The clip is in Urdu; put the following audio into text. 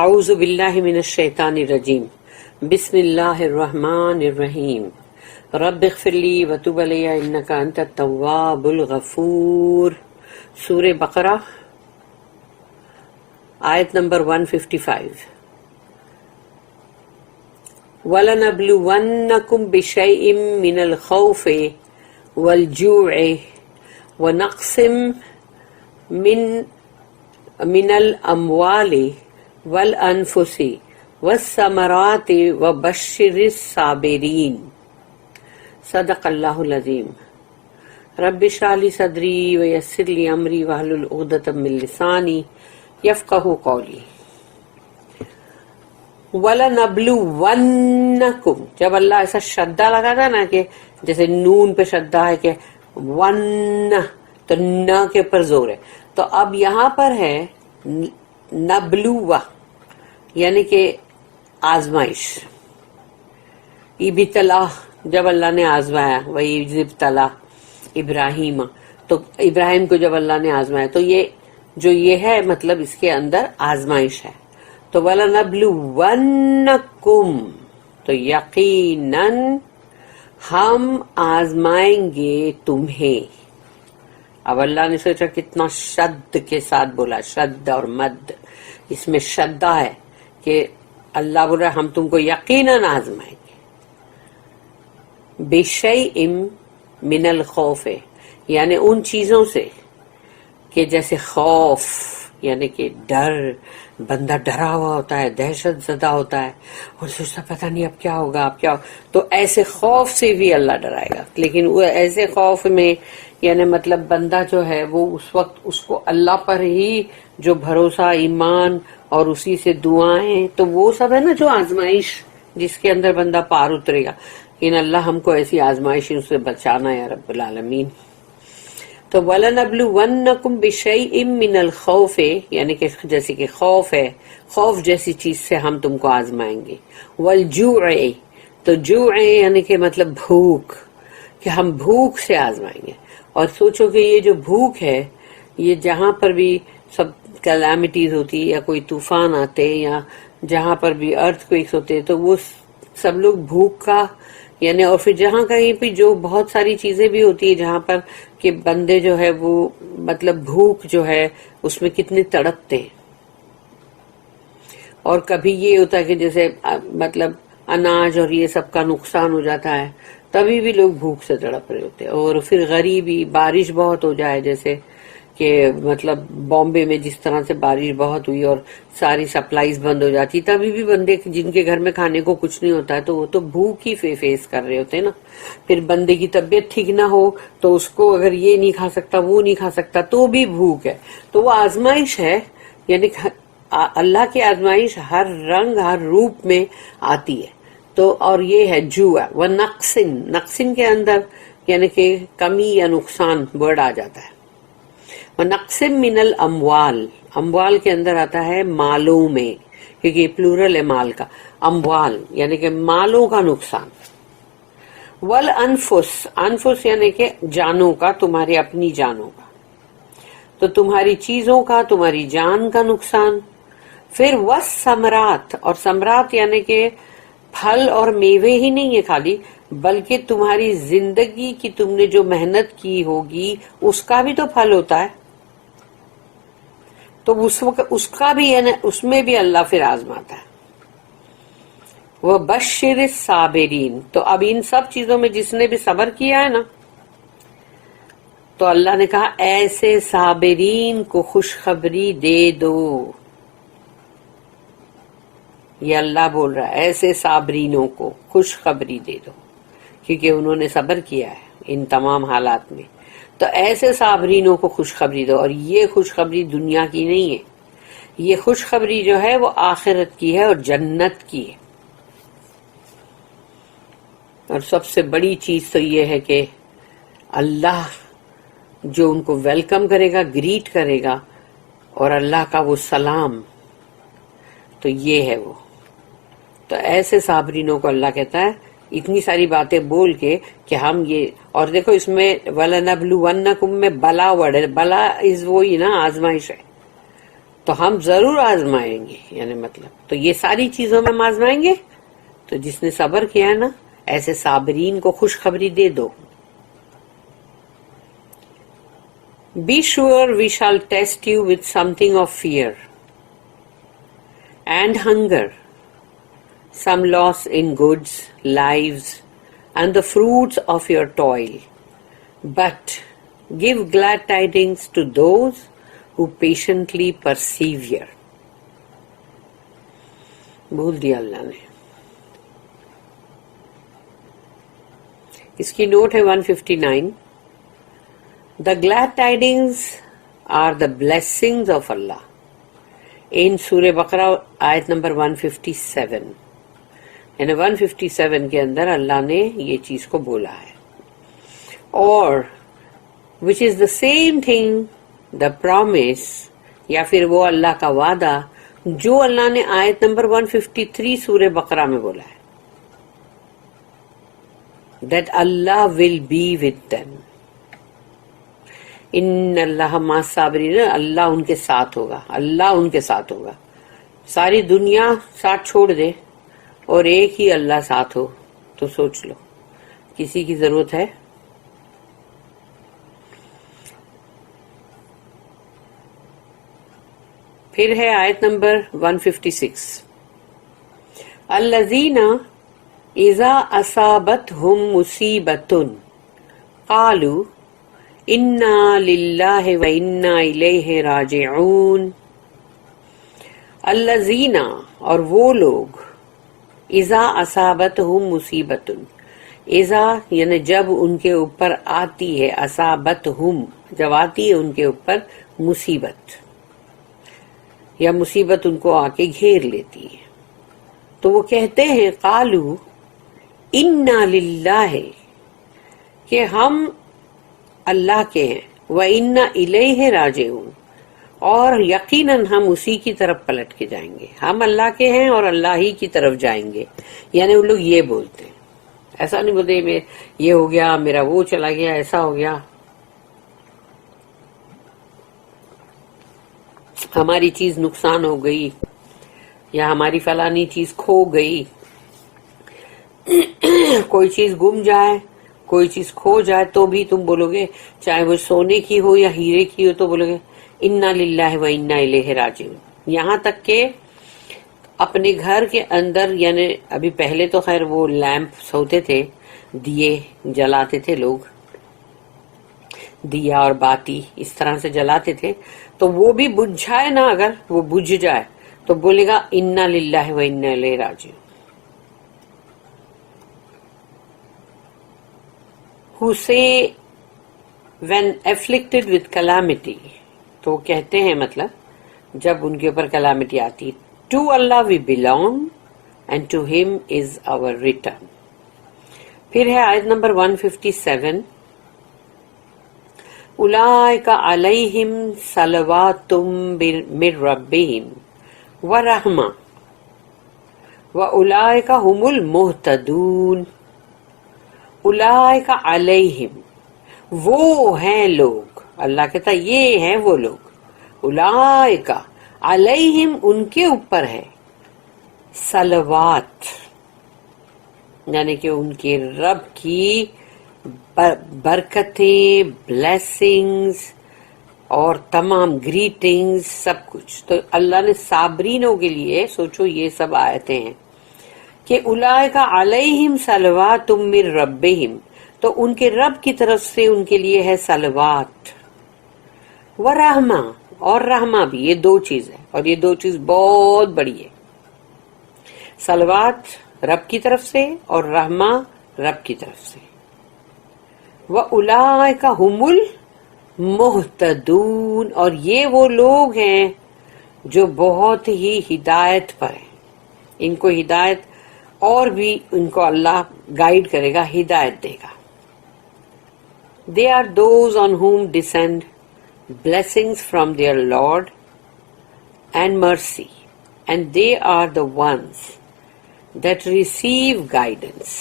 اعوذ باللہ من الشیطان الرجیم بسم اللہ الرحمن الرحیم رب اغفر لی وتب علی انک انت التواب الغفور۔ سورہ بقرہ آیت نمبر 155۔ وَلَنَبْلُوَنَّكُمْ بِشَيْءٍ مِّنَ الْخَوْفِ وَالْجُوعِ وَنَقْصٍ مِّنَ الْأَمْوَالِ والانفس والثمرات وبشر الصابرین۔ صدق اللہ العظیم۔ رب اشرح لی صدری ویسر لی امری واحلل عقدۃ من لسانی یفقہوا قولی۔ وَلَنَبْلُوَنَّكُمْ، جب اللہ ایسا شدہ لگا تھا نا کہ جیسے نون پہ شدہ ہے کہ ون، تو نہ کے پر زور ہے، تو اب یہاں پر ہے نبلوہ یعنی کہ آزمائش۔ ابتلا، جب اللہ نے آزمایا، وہی ابتلا ابراہیم، تو ابراہیم کو جب اللہ نے آزمایا تو یہ جو یہ ہے مطلب اس کے اندر آزمائش ہے۔ تو وَلَنَبْلُوَنَّكُمْ، تو یقیناً ہم آزمائیں گے تمہیں۔ اب اللہ نے سوچا کتنا شد کے ساتھ بولا، شد اور مد، اس میں شدہ ہے کہ اللہ بول رہا ہم تم کو یقیناً آزمائیں گے۔ بِشَيْءٍ مِّنَ الْخَوْفِ، یعنی ان چیزوں سے کہ جیسے خوف یعنی کہ ڈر، بندہ ڈرا ہوا ہوتا ہے، دہشت زدہ ہوتا ہے اور سوچتا پتہ نہیں اب کیا ہوگا اب کیا ہوگا، تو ایسے خوف سے بھی اللہ ڈرائے گا۔ لیکن وہ ایسے خوف میں یعنی مطلب بندہ جو ہے وہ اس وقت اس کو اللہ پر ہی جو بھروسہ، ایمان اور اسی سے دعائیں، تو وہ سب ہے نا جو آزمائش جس کے اندر بندہ پار اترے گا۔ ان اللہ ہم کو ایسی آزمائشوں سے بچانا یا رب العالمین۔ تو وَلَنَبْلُوَنَّكُمْ بِشَيْءٍ مِّنَ الْخَوْفِ، یعنی کہ جیسے کہ خوف ہے، خوف جیسی چیز سے ہم تم کو آزمائیں گے۔ وَالْجُوعِ، تو جوع یعنی کہ مطلب بھوک، کہ ہم بھوک سے آزمائیں گے۔ اور سوچو کہ یہ جو بھوک ہے، یہ جہاں پر بھی سب کیلامیٹیز ہوتی یا کوئی طوفان آتے یا جہاں پر بھی ارتھ کوئکس ہوتے تو وہ سب لوگ بھوک کا یعنی، اور پھر جہاں کہیں پہ جو بہت ساری چیزیں بھی ہوتی ہے جہاں پر کہ بندے جو ہے وہ مطلب بھوک جو ہے اس میں کتنے تڑپتے ہیں۔ اور کبھی یہ ہوتا ہے کہ جیسے مطلب اناج اور یہ سب کا نقصان ہو جاتا ہے، تبھی بھی لوگ بھوک سے تڑپ رہے ہوتے ہیں۔ اور پھر غریبی، بارش بہت ہو جائے، جیسے کہ مطلب بامبے میں جس طرح سے بارش بہت ہوئی اور ساری سپلائیز بند ہو جاتی، تبھی بھی بندے جن کے گھر میں کھانے کو کچھ نہیں ہوتا ہے تو وہ تو بھوک ہی فیس کر رہے ہوتے ہیں نا۔ پھر بندے کی طبیعت ٹھیک نہ ہو تو اس کو اگر یہ نہیں کھا سکتا وہ نہیں کھا سکتا تو بھی بھوک ہے۔ تو وہ آزمائش ہے، یعنی اللہ کی آزمائش ہر رنگ ہر روپ میں آتی ہے۔ تو اور یہ ہے جوع و نقصن کے اندر یعنی کہ کمی یا نقصان ورڈ آ جاتا ہے۔ وَنَقْصٍ مِّنَ الْأَمْوَالِ، اموال کے اندر آتا ہے مالوں میں، کیونکہ یہ پلورل ہے مال کا، اموال یعنی کہ مالوں کا نقصان۔ وَالْأَنفُسِ، انفس یعنی کہ جانوں کا، تمہاری اپنی جانوں کا، تو تمہاری چیزوں کا، تمہاری جان کا نقصان۔ پھر وَالثَّمَرَاتِ، اور ثمرات یعنی کہ پھل اور میوے ہی نہیں ہے خالی، بلکہ تمہاری زندگی کی تم نے جو محنت کی ہوگی اس کا بھی تو پھل ہوتا ہے، تو اس کا بھی یعنی اس میں بھی اللہ پھر آزماتا ہے۔ وَبَشِّرِ الصَّابِرِينَ، تو اب ان سب چیزوں میں جس نے بھی صبر کیا ہے نا، تو اللہ نے کہا ایسے صابرین کو خوشخبری دے دو۔ یہ اللہ بول رہا ہے ایسے صابرینوں کو خوشخبری دے دو، کیونکہ انہوں نے صبر کیا ہے ان تمام حالات میں، تو ایسے صابرینوں کو خوشخبری دو۔ اور یہ خوشخبری دنیا کی نہیں ہے، یہ خوشخبری جو ہے وہ آخرت کی ہے اور جنت کی ہے۔ اور سب سے بڑی چیز تو یہ ہے کہ اللہ جو ان کو ویلکم کرے گا، گریٹ کرے گا، اور اللہ کا وہ سلام، تو یہ ہے وہ۔ تو ایسے صابرینوں کو اللہ کہتا ہے اتنی ساری باتیں بول کے کہ ہم یہ، اور دیکھو اس میں وَلَنَبْلُوَنَّكُمْ میں بلا ورڈ ہے، بلا از وہی نا آزمائش ہے، تو ہم ضرور آزمائیں گے، یعنی مطلب تو یہ ساری چیزوں میں ہم آزمائیں گے. تو جس نے صبر کیا ہے نا، ایسے صابرین کو خوشخبری دے دو. Be sure we shall test you with something of fear and hunger, some loss in goods, lives, and the fruits of your toil. But give glad tidings to those who patiently persevere. بول دیا اللہ نے. اس کی نوٹ ہے 159. The glad tidings are the blessings of Allah. In سورہ بقرہ آیت نمبر 157. یعنی 157 کے اندر اللہ نے یہ چیز کو بولا ہے. اور which is the same thing, the promise یا پھر وہ اللہ کا وعدہ جو اللہ نے آیت نمبر 153 سورہ بقرہ میں بولا ہے. That Allah will be with them. ان اللہ مع الصابرین، اللہ ان کے ساتھ ہوگا، اللہ ان کے ساتھ ہوگا. ساری دنیا ساتھ چھوڑ دے اور ایک ہی اللہ ساتھ ہو تو سوچ لو کسی کی ضرورت ہے؟ پھر ہے آیت نمبر 156. الذین اذا اصابتہم مصیبۃ قالوا انا للہ و انا الیہ راجعون. الذین، اور وہ لوگ، اذا اصابتہم مصیبت، اذا یعنی جب ان کے اوپر آتی ہے، اصابتہم جب آتی ہے ان کے اوپر مصیبت یا مصیبت ان کو آ کے گھیر لیتی ہے، تو وہ کہتے ہیں قالو انا للہ، کہ ہم اللہ کے ہیں، وَإِنَّا إِلَيْهِ راجعون، اور یقیناً ہم اسی کی طرف پلٹ کے جائیں گے. ہم اللہ کے ہیں اور اللہ ہی کی طرف جائیں گے. یعنی وہ لوگ یہ بولتے ہیں، ایسا نہیں بولتے یہ ہو گیا میرا، وہ چلا گیا، ایسا ہو گیا، ہماری چیز نقصان ہو گئی یا ہماری فلانی چیز کھو گئی. کوئی چیز گم جائے، کوئی چیز کھو جائے تو بھی تم بولو گے، چاہے وہ سونے کی ہو یا ہیرے کی ہو، تو بولو گے انا للہ و انا الیہ راجعون. یہاں تک کہ اپنے گھر کے اندر، یعنی ابھی پہلے تو خیر وہ لیمپ ہوتے تھے، دیے جلاتے تھے لوگ، دیا اور باتی اس طرح سے جلاتے تھے، تو وہ بھی بجھ جائے نا، اگر وہ بجھ جائے تو بولے گا انا للہ و انا الیہ راجعون. who say when afflicted with calamity، تو کہتے ہیں مطلب جب ان کے اوپر کلامٹی آتی، to Allah we belong and to him is our return. پھر ہے آیت نمبر 157. اولئک علیہم صلوات من ربہم ورحمہ واولئک هم المہتدون. اولئک علیہم، وہ ہیں لوگ، اللہ کہتا یہ ہیں وہ لوگ، اولئک علیہم ان کے اوپر ہے، صلوات یعنی کہ ان کے رب کی برکتیں، بلیسنگز اور تمام گریٹنگز، سب کچھ. تو اللہ نے صابرینوں کے لیے، سوچو یہ سب آیتیں ہیں کہ اولئک علیہم صلوات من ربہم، تو ان کے رب کی طرف سے ان کے لیے ہے صلوات، ورحمہ، اور رحمہ بھی. یہ دو چیز ہے اور یہ دو چیز بہت بڑی ہے. صلوات رب کی طرف سے اور رحمہ رب کی طرف سے. وَأُولَئِكَ هُمُ الْمُهْتَدُونَ، اور یہ وہ لوگ ہیں جو بہت ہی ہدایت پر ہیں. ان کو ہدایت اور بھی ان کو اللہ گائیڈ کرے گا، ہدایت دے گا. They are those on whom descend blessings from their Lord and mercy, and they are the ones that receive guidance.